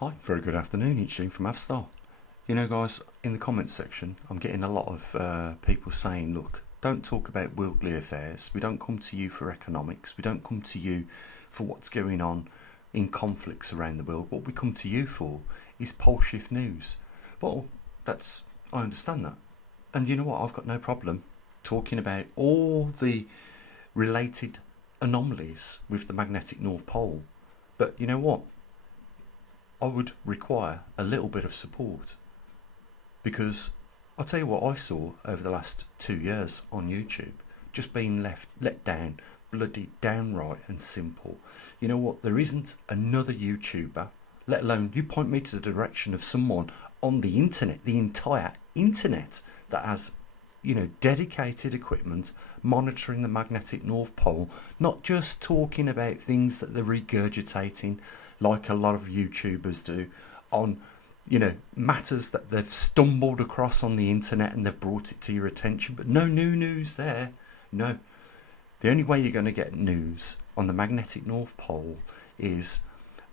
Hi, very good afternoon. It's Gene from Avstar. You know, guys, in the comments section, I'm getting a lot of people saying, look, don't talk about worldly affairs. We don't come to you for economics. We don't come to you for what's going on in conflicts around the world. What we come to you for is pole shift news. Well, I understand that. And you know what? I've got no problem talking about all the related anomalies with the magnetic North Pole. But you know what? I would require a little bit of support, because I'll tell you what I saw over the last 2 years on YouTube, just being let down, bloody downright and simple. You know what, there isn't another YouTuber, let alone you point me to the direction of someone on the internet, the entire internet, that has, you know, dedicated equipment monitoring the magnetic North Pole, not just talking about things that they're regurgitating like a lot of YouTubers do on, you know, matters that they've stumbled across on the internet and they've brought it to your attention. But no new news there. No. The only way you're going to get news on the magnetic North Pole is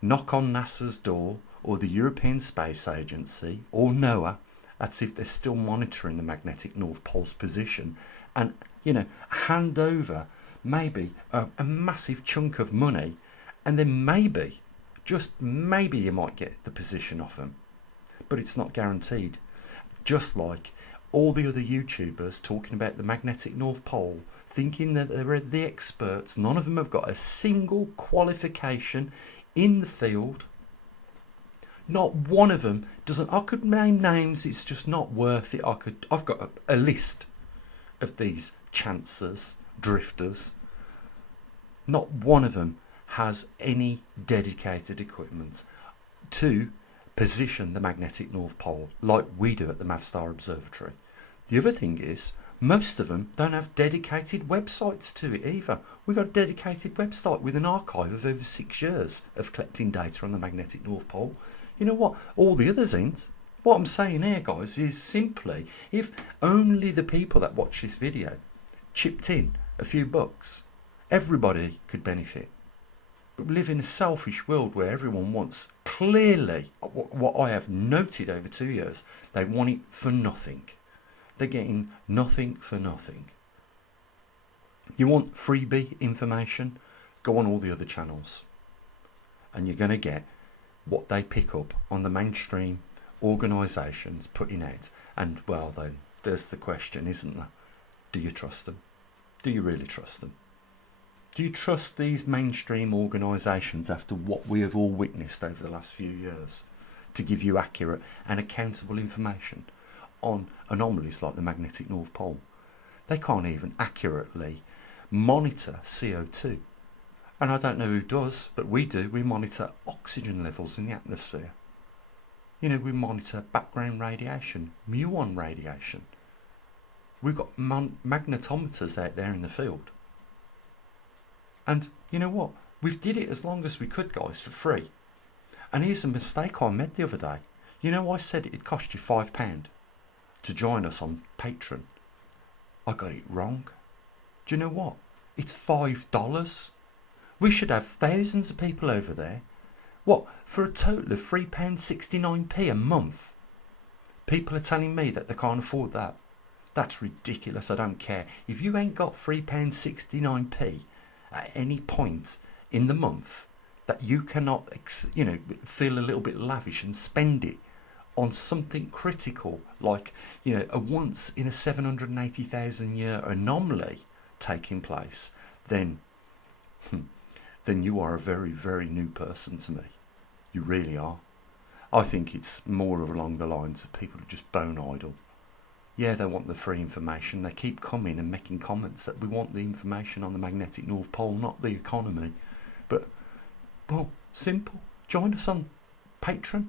knock on NASA's door or the European Space Agency or NOAA. That's if they're still monitoring the magnetic North Pole's position, and, you know, hand over maybe a massive chunk of money, and then maybe, just maybe, you might get the position off them. But it's not guaranteed. Just like all the other YouTubers talking about the magnetic North Pole, thinking that they're the experts. None of them have got a single qualification in the field. Not one of them doesn't. I could name names, it's just not worth it. I've got a list of these chancers, drifters. Not one of them has any dedicated equipment to position the magnetic North Pole like we do at the Mavstar Observatory. The other thing is, most of them don't have dedicated websites to it either. We've got a dedicated website with an archive of over 6 years of collecting data on the magnetic North Pole. You know what? All the others ain't. What I'm saying here, guys, is simply, if only the people that watch this video chipped in a few bucks, everybody could benefit. But we live in a selfish world where everyone wants, clearly, what I have noted over 2 years, they want it for nothing. They're getting nothing for nothing. You want freebie information? Go on all the other channels. And you're going to get what they pick up on the mainstream organisations putting out. And, well, then, there's the question, isn't there? Do you trust them? Do you really trust them? Do you trust these mainstream organisations after what we have all witnessed over the last few years to give you accurate and accountable information on anomalies like the magnetic North Pole? They can't even accurately monitor CO2. And I don't know who does, but we do. We monitor oxygen levels in the atmosphere. You know, we monitor background radiation, muon radiation. We've got magnetometers out there in the field. And you know what? We've did it as long as we could, guys, for free. And here's a mistake I made the other day. You know, I said it'd cost you £5 to join us on Patreon. I got it wrong. Do you know what? It's $5. We should have thousands of people over there. What, for a total of £3.69p a month? People are telling me that they can't afford that. That's ridiculous. I don't care. If you ain't got £3.69p at any point in the month that you cannot, you know, feel a little bit lavish and spend it on something critical like, you know, a once in a 780,000 year anomaly taking place, then you are a very, very new person to me. You really are. I think it's more along the lines of people who just bone idle. Yeah, they want the free information. They keep coming and making comments that we want the information on the magnetic North Pole, not the economy. But, well, simple. Join us on Patreon,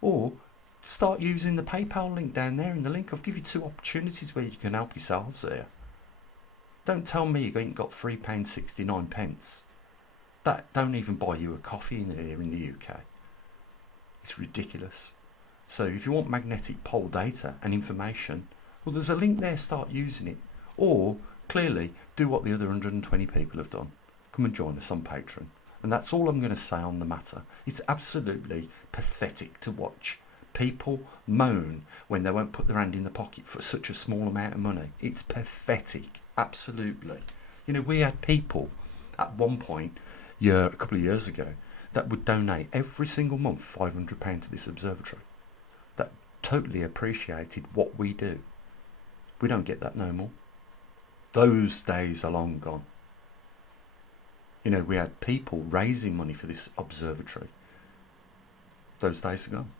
or start using the PayPal link down there in the link. I'll give you 2 opportunities where you can help yourselves here. Don't tell me you ain't got £3.69. That don't even buy you a coffee in here in the UK. It's ridiculous. So if you want magnetic pole data and information, well, there's a link there, start using it. Or, clearly, do what the other 120 people have done. Come and join us on Patreon. And that's all I'm going to say on the matter. It's absolutely pathetic to watch people moan when they won't put their hand in the pocket for such a small amount of money. It's pathetic, absolutely. You know, we had people at one point, a couple of years ago, that would donate every single month £500 to this observatory. That totally appreciated what we do. We don't get that no more. Those days are long gone. You know, we had people raising money for this observatory. Those days are gone.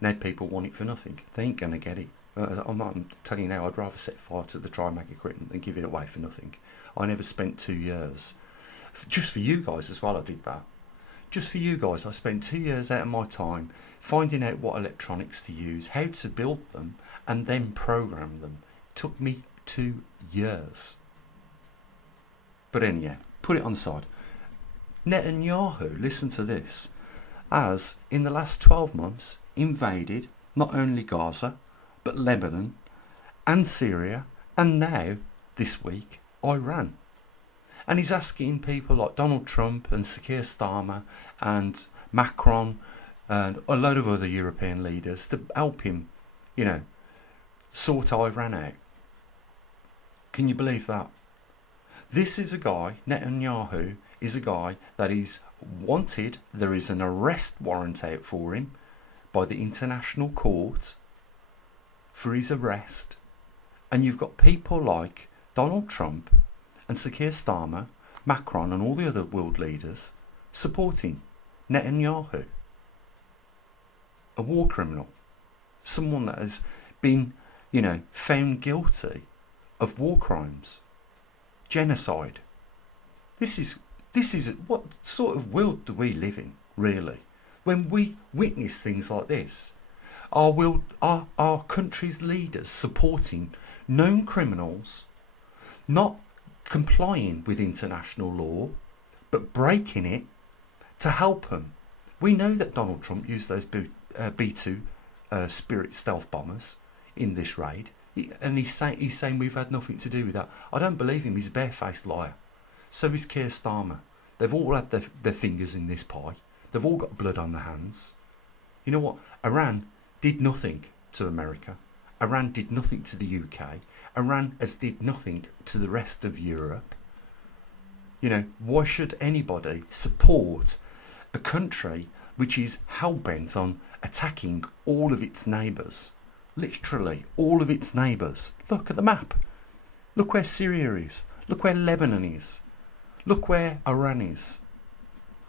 Now people want it for nothing. They ain't going to get it. I'm telling you now, I'd rather set fire to the Trimac equipment than give it away for nothing. I never spent 2 years. Just for you guys as well, I did that. Just for you guys, I spent 2 years out of my time finding out what electronics to use, how to build them, and then program them. It took me 2 years. But anyhow, put it on the side. Netanyahu, listen to this, has in the last 12 months invaded not only Gaza, but Lebanon and Syria, and now, this week, Iran. And he's asking people like Donald Trump and Keir Starmer and Macron and a load of other European leaders to help him, you know, sort Iran out. Can you believe that? This is a guy, Netanyahu, is a guy that is wanted. There is an arrest warrant out for him by the International Court for his arrest. And you've got people like Donald Trump and Keir Starmer, Macron and all the other world leaders supporting Netanyahu. A war criminal. Someone that has been, you know, found guilty of war crimes. Genocide. This is what sort of world do we live in, really? When we witness things like this, our country's leaders supporting known criminals, not complying with international law, but breaking it to help them. We know that Donald Trump used those B-2 Spirit stealth bombers in this raid, and he's saying we've had nothing to do with that. I don't believe him. He's a barefaced liar. So is Keir Starmer. They've all had their fingers in this pie. They've all got blood on their hands. You know what? Iran did nothing to America. Iran did nothing to the UK. Iran has did nothing to the rest of Europe. You know, why should anybody support a country which is hell-bent on attacking all of its neighbours? Literally, all of its neighbours. Look at the map. Look where Syria is. Look where Lebanon is. Look where Iran is.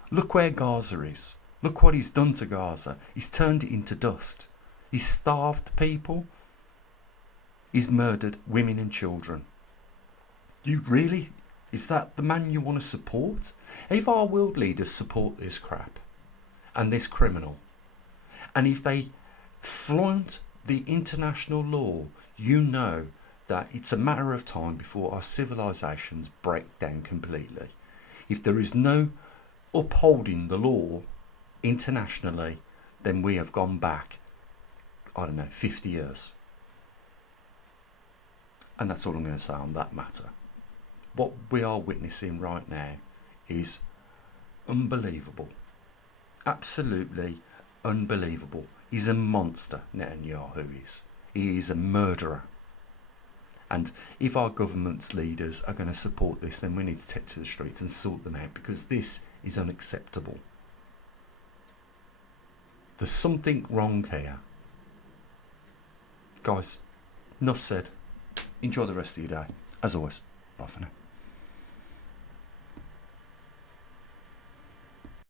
Look where Gaza is. Look what he's done to Gaza. He's turned it into dust. He's starved people. He's murdered women and children. You really? Is that the man you want to support? If our world leaders support this crap and this criminal, and if they flaunt the international law, you know that it's a matter of time before our civilizations break down completely. If there is no upholding the law internationally, then we have gone back, 50 years. And that's all I'm going to say on that matter. What we are witnessing right now is unbelievable. Absolutely unbelievable. He's a monster, Netanyahu is. He is a murderer. And if our government's leaders are going to support this, then we need to take to the streets and sort them out, because this is unacceptable. There's something wrong here. Guys, enough said. Enjoy the rest of your day. As always, bye for now.